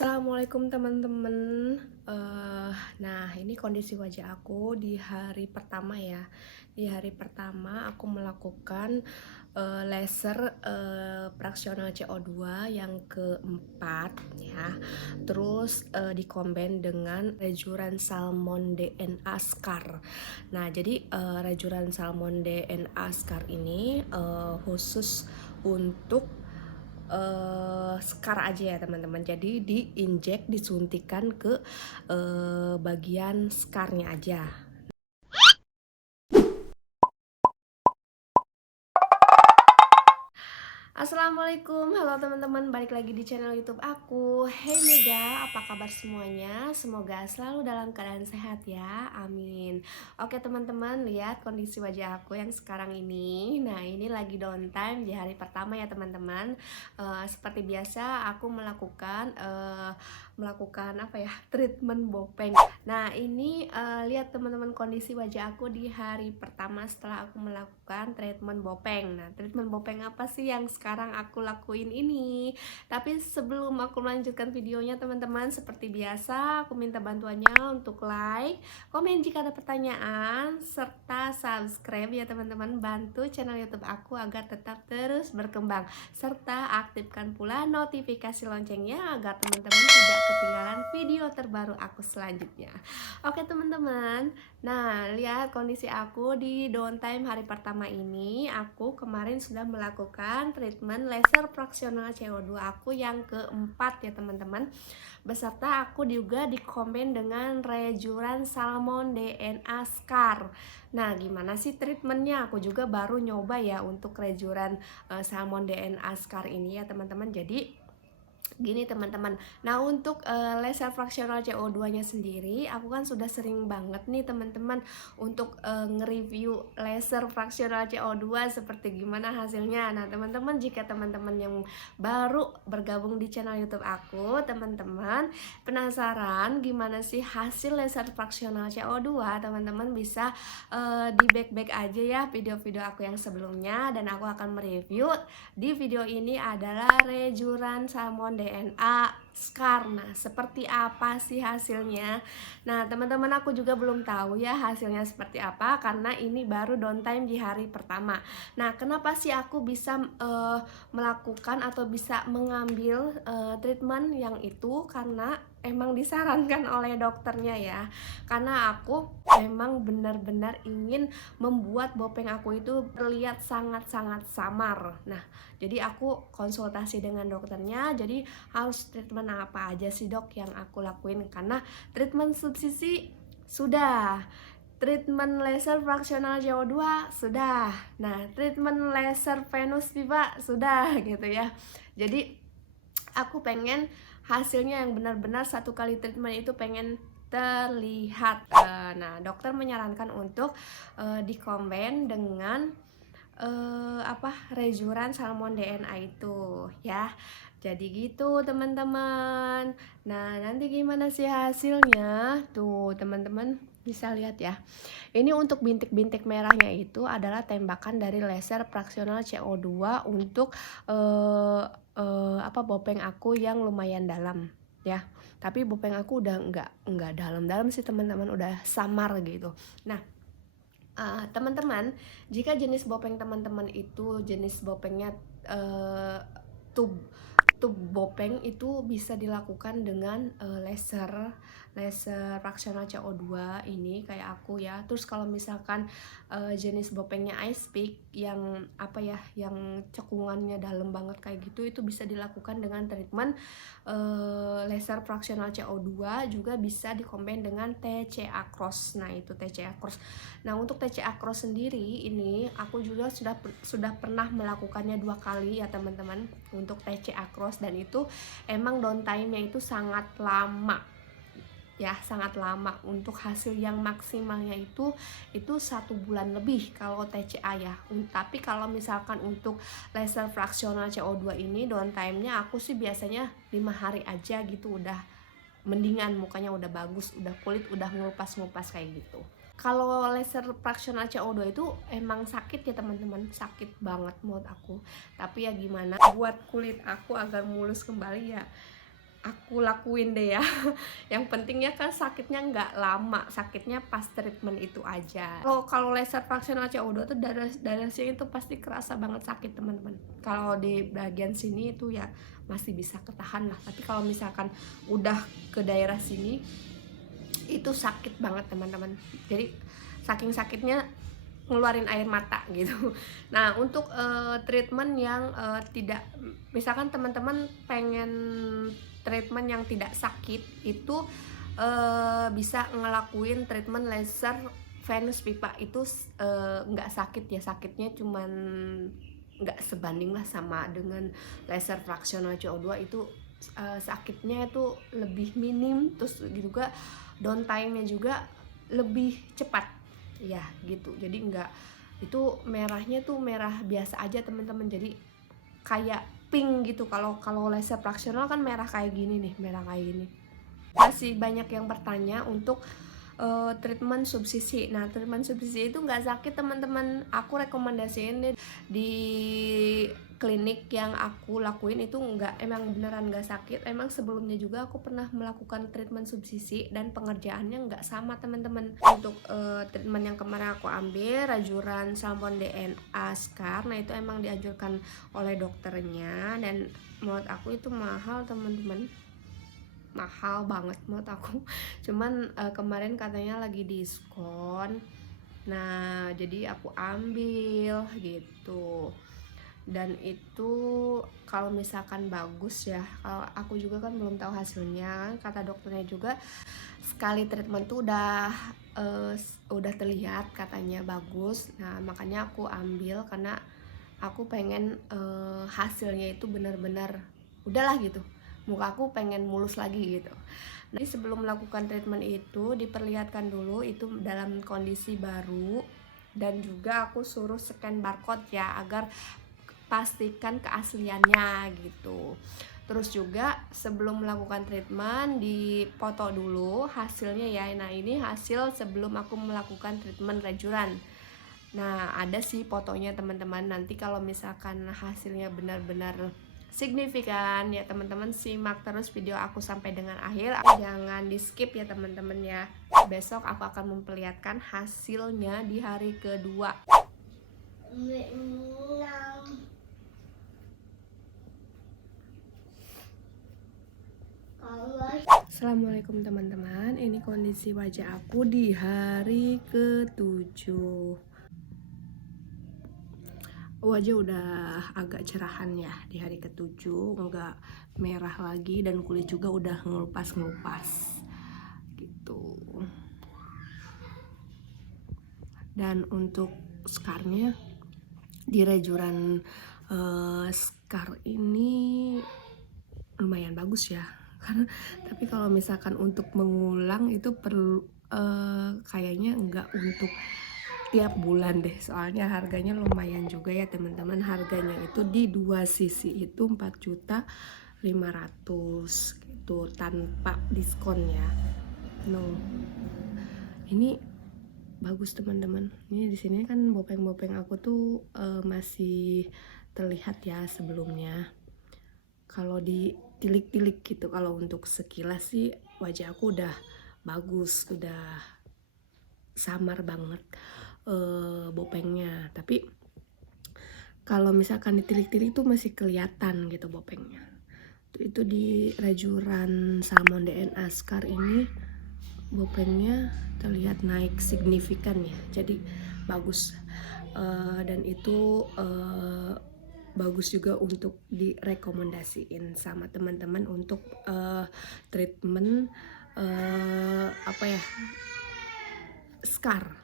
Assalamualaikum teman-teman. Nah, ini kondisi wajah aku di hari pertama ya. Di hari pertama aku melakukan laser fraksional CO2 yang keempat ya. Terus dikombin dengan rejuran salmon DNA scar. Nah, jadi rejuran salmon DNA scar ini khusus untuk scar aja ya teman-teman. Jadi diinjek, disuntikan ke bagian scarnya aja. Assalamualaikum, halo teman-teman, balik lagi di channel YouTube aku. Hey Mega, apa kabar semuanya? Semoga selalu dalam keadaan sehat ya, amin. Oke teman-teman, lihat kondisi wajah aku yang sekarang ini. Nah, ini lagi downtime di hari pertama ya teman-teman. Seperti biasa aku melakukan apa ya, treatment bopeng. Nah, ini lihat teman-teman kondisi wajah aku di hari pertama setelah aku melakukan treatment bopeng. Nah, treatment bopeng apa sih yang sekarang aku lakuin ini? Tapi sebelum aku melanjutkan videonya teman-teman, seperti biasa aku minta bantuannya untuk like, komen jika ada pertanyaan, serta subscribe ya teman-teman. Bantu channel YouTube aku agar tetap terus berkembang, serta aktifkan pula notifikasi loncengnya agar teman-teman tidak ketinggalan video terbaru aku selanjutnya. Oke teman-teman, nah lihat kondisi aku di downtime hari pertama ini. Aku kemarin sudah melakukan treatment laser fraksional CO2 aku yang keempat ya teman-teman. Beserta aku juga dikombin dengan rejuran salmon DNA scar. Nah, gimana sih treatmentnya? Aku juga baru nyoba ya untuk rejuran salmon DNA scar ini ya teman-teman. Jadi gini teman-teman. Nah, untuk laser fraksional CO2 nya sendiri, aku kan sudah sering banget nih teman-teman untuk nge-review laser fraksional CO2 seperti gimana hasilnya. Nah, teman-teman, jika teman-teman yang baru bergabung di channel YouTube aku, teman-teman penasaran gimana sih hasil laser fraksional CO2, teman-teman bisa di back aja ya video-video aku yang sebelumnya, dan aku akan mereview di video ini adalah rejuran salmon DNA scar. Nah, seperti apa sih hasilnya? Nah, teman-teman, aku juga belum tahu ya hasilnya seperti apa karena ini baru downtime di hari pertama. Nah, kenapa sih aku bisa melakukan atau bisa mengambil treatment yang itu? Karena emang disarankan oleh dokternya ya. Karena aku memang benar-benar ingin membuat bopeng aku itu terlihat sangat-sangat samar. Nah, jadi aku konsultasi dengan dokternya, jadi harus treatment apa aja sih dok yang aku lakuin. Karena treatment subsidi sudah, treatment laser fraksional CO2 sudah, nah treatment laser Venus Viva sudah gitu ya. Jadi aku pengen hasilnya yang benar-benar satu kali treatment itu pengen terlihat. Nah, dokter menyarankan untuk dikombin dengan rejuran salmon DNA itu ya. Jadi gitu teman-teman. Nah, nanti gimana sih hasilnya? Tuh teman-teman bisa lihat ya. Ini untuk bintik-bintik merahnya itu adalah tembakan dari laser fraksional CO2 untuk bopeng aku yang lumayan dalam ya. Tapi bopeng aku udah nggak dalam-dalam sih teman-teman, udah samar gitu. Nah, teman-teman, jika jenis bopeng teman-teman itu jenis bopengnya tub bopeng, itu bisa dilakukan dengan laser fraksional CO2 ini kayak aku ya. Terus kalau misalkan jenis bopengnya ice pick yang yang cekungannya dalam banget kayak gitu, itu bisa dilakukan dengan treatment laser fraksional CO2, juga bisa dikombin dengan TCA cross. Nah, itu TCA cross. Nah, untuk TCA cross sendiri ini aku juga sudah pernah melakukannya 2 kali ya teman-teman untuk TCA cross, dan itu emang downtime-nya itu sangat lama ya, sangat lama. Untuk hasil yang maksimalnya itu 1 bulan lebih kalau TCA ya. Tapi kalau misalkan untuk laser fraksional CO2 ini downtime-nya aku sih biasanya 5 hari aja gitu, udah mendingan, mukanya udah bagus, udah kulit udah ngupas kayak gitu. Kalau laser fraksional CO2 itu emang sakit ya teman-teman, sakit banget menurut aku. Tapi ya gimana, buat kulit aku agar mulus kembali ya aku lakuin deh ya. Yang pentingnya kan sakitnya nggak lama, sakitnya pas treatment itu aja. Kalau laser fraksional CO2 tuh darah sini itu pasti kerasa banget sakit teman-teman. Kalau di bagian sini itu ya masih bisa ketahan lah, tapi kalau misalkan udah ke daerah sini itu sakit banget teman-teman. Jadi saking sakitnya ngeluarin air mata gitu. Nah untuk treatment yang tidak, misalkan teman-teman pengen treatment yang tidak sakit itu bisa ngelakuin treatment laser venous pipa. Itu nggak sakit ya, sakitnya cuman nggak sebanding lah sama dengan laser fraksional CO2. Itu sakitnya itu lebih minim, terus juga downtime-nya juga lebih cepat ya gitu. Jadi enggak, itu merahnya tuh merah biasa aja teman-teman, jadi kayak pink gitu. Kalau laser fraksional kan merah kayak gini nih, merah kayak gini. Masih banyak yang bertanya untuk treatment subsisi. Nah treatment subsisi itu nggak sakit teman-teman. Aku rekomendasiin di klinik yang aku lakuin itu emang beneran nggak sakit. Emang sebelumnya juga aku pernah melakukan treatment subsisi dan pengerjaannya nggak sama teman-teman. Untuk treatment yang kemarin aku ambil rajuran salmon DNA scar, nah itu emang dianjurkan oleh dokternya, dan menurut aku itu mahal teman-teman, mahal banget menurut aku. Cuman kemarin katanya lagi diskon, nah jadi aku ambil gitu. Dan itu kalau misalkan bagus ya, kalau aku juga kan belum tahu hasilnya, kata dokternya juga sekali treatment tuh udah terlihat katanya bagus. Nah makanya aku ambil karena aku pengen hasilnya itu benar-benar udahlah gitu, muka aku pengen mulus lagi gitu. Jadi sebelum melakukan treatment itu diperlihatkan dulu itu dalam kondisi baru, dan juga aku suruh scan barcode ya agar pastikan keasliannya gitu. Terus juga sebelum melakukan treatment dipoto dulu hasilnya ya. Nah ini hasil sebelum aku melakukan treatment rajuran. Nah ada sih fotonya teman-teman. Nanti kalau misalkan hasilnya benar-benar signifikan ya teman-teman, simak terus video aku sampai dengan akhir, jangan di skip ya teman-teman ya. Besok aku akan memperlihatkan hasilnya di hari kedua. Assalamualaikum teman-teman, ini kondisi wajah aku di hari ke-7. Wajah udah agak cerahan ya di hari ke-7, enggak merah lagi, dan kulit juga udah ngelupas gitu. Dan untuk scarnya di rajuran scar ini lumayan bagus ya. Karena tapi kalau misalkan untuk mengulang itu perlu kayaknya enggak untuk tiap bulan deh, soalnya harganya lumayan juga ya teman-teman. Harganya itu di dua sisi itu 4.500.000 gitu tanpa diskon ya. No, ini bagus teman-teman. Ini di sini kan bopeng-bopeng aku tuh masih terlihat ya sebelumnya. Kalau ditilik-tilik gitu, kalau untuk sekilas sih wajah aku udah bagus, udah samar banget bopengnya. Tapi kalau misalkan ditilik-tilik tuh masih kelihatan gitu bopengnya. Itu di rajuran salmon DNA scar ini bopengnya terlihat naik signifikan ya, jadi bagus. Dan itu bagus juga untuk direkomendasiin sama teman-teman untuk treatment scar.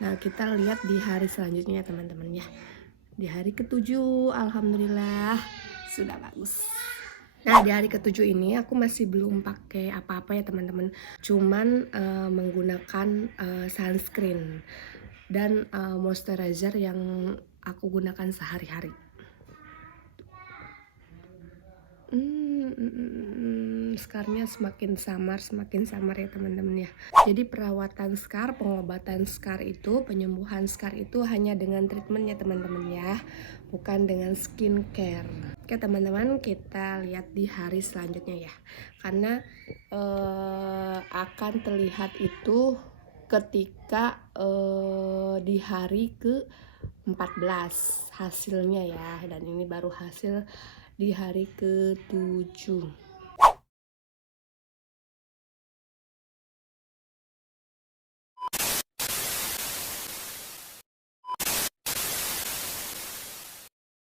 Nah kita lihat di hari selanjutnya teman-teman ya. Di hari ke-7 alhamdulillah sudah bagus. Nah di hari ke-7 ini aku masih belum pakai apa-apa ya teman-teman, cuman menggunakan sunscreen dan moisturizer yang aku gunakan sehari-hari. skarnya semakin samar ya teman-teman ya. Jadi perawatan skar, pengobatan skar itu, penyembuhan skar itu hanya dengan treatment ya teman-teman ya, bukan dengan skincare. Oke teman-teman, kita lihat di hari selanjutnya ya, karena akan terlihat itu ketika di hari ke 14 hasilnya ya, dan ini baru hasil di hari ke-7.